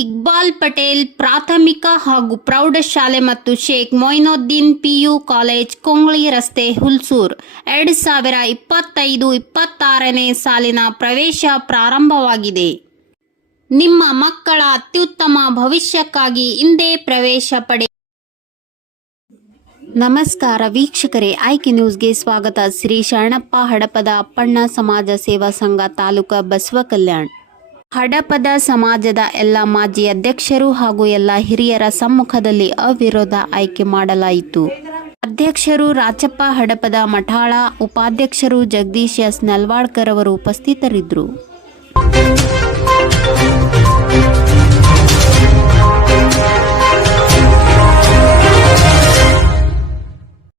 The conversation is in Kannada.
ಇಕ್ಬಾಲ್ ಪಟೇಲ್ ಪ್ರಾಥಮಿಕ ಹಾಗೂ ಪ್ರೌಢಶಾಲೆ ಮತ್ತು ಶೇಖ್ ಮೊಯಿನುದ್ದೀನ್ ಪಿಯು ಕಾಲೇಜ್, ಕೊಂಗ್ಳಿ ರಸ್ತೆ, ಹುಲ್ಸೂರು. 2025-26ನೇ ಸಾಲಿನ ಪ್ರವೇಶ ಪ್ರಾರಂಭವಾಗಿದೆ. ನಿಮ್ಮ ಮಕ್ಕಳ ಅತ್ಯುತ್ತಮ ಭವಿಷ್ಯಕ್ಕಾಗಿ ಇಂದೇ ಪ್ರವೇಶ ಪಡೆ. ನಮಸ್ಕಾರ ವೀಕ್ಷಕರೇ, ಆಯ್ಕೆ ನ್ಯೂಸ್ಗೆ ಸ್ವಾಗತ. ಶ್ರೀ ಶರಣಪ್ಪ ಹಡಪದ ಅಪ್ಪಣ್ಣ ಸಮಾಜ ಸೇವಾ ಸಂಘ ತಾಲೂಕು ಬಸವ ಕಲ್ಯಾಣ. ಹಡಪದ ಸಮಾಜದ ಎಲ್ಲ ಮಾಜಿ ಅಧ್ಯಕ್ಷರು ಹಾಗೂ ಎಲ್ಲ ಹಿರಿಯರ ಸಮ್ಮುಖದಲ್ಲಿ ಅವಿರೋಧ ಆಯ್ಕೆ ಮಾಡಲಾಯಿತು. ಅಧ್ಯಕ್ಷರು ರಾಚಪ್ಪ ಹಡಪದ ಮಠಾಳ, ಉಪಾಧ್ಯಕ್ಷರು ಜಗದೀಶ್ ಎಸ್ ನಲ್ವಾಡ್ಕರ್ ಅವರು ಉಪಸ್ಥಿತರಿದ್ದರು.